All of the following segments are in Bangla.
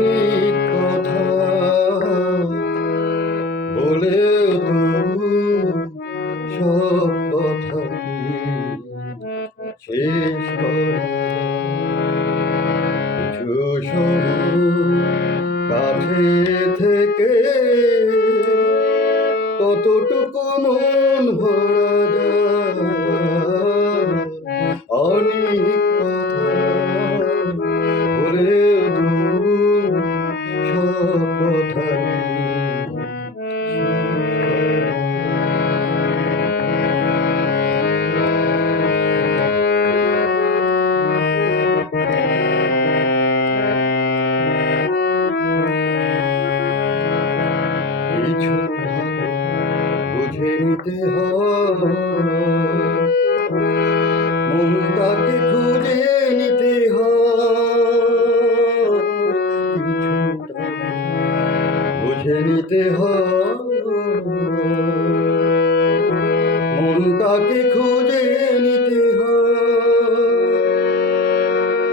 অনেক কথা বলেও তবু সব কথা কি শেষ করা কিছু সময় কাছে থেকে কতটুকু মন ভরা যায় অনেক কথা বলেও তবু সব কথা কিছু বুঝে নিতে হয় মনটাকে খুঁজে নিতে হয় কিছুটা বুঝে নিতে হয় মনটাকে খুঁজে নিতে হয়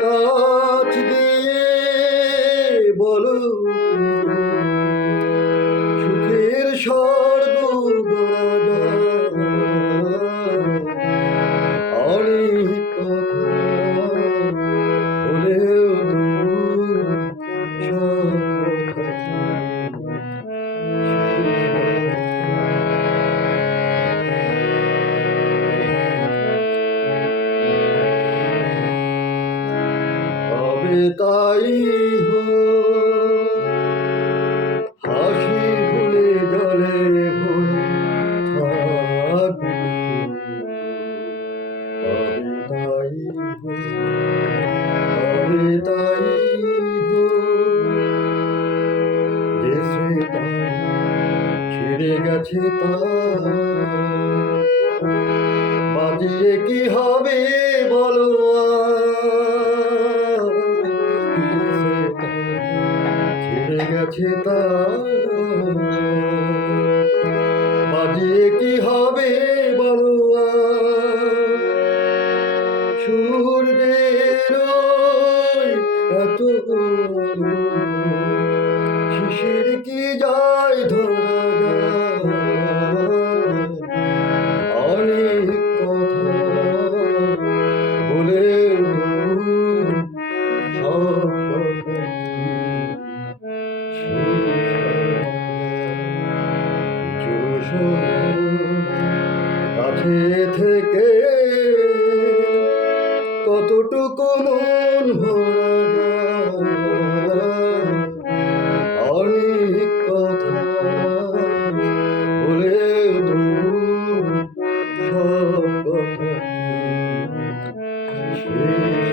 কাছ দিয়ে বলো সুখের স্বর্গ গড়া অনেক কথা বলেও সব কথা তবে তাই হাসি ভুলে জলে ভুলে থাকবে তবে তাই দেশে তার ছিঁড়ে গেছে তার বাজিয়ে কি হবে বলো ছিঁড়ে গেছে তার বাজিয়ে কি হবে বলো সূর্যের এত শিশির কি যায় ধরা অনেক কথা বলে সব কথা কাছে থেকে কতটুকু মন ভরা অনেক কথা বলে সব কথা শেষ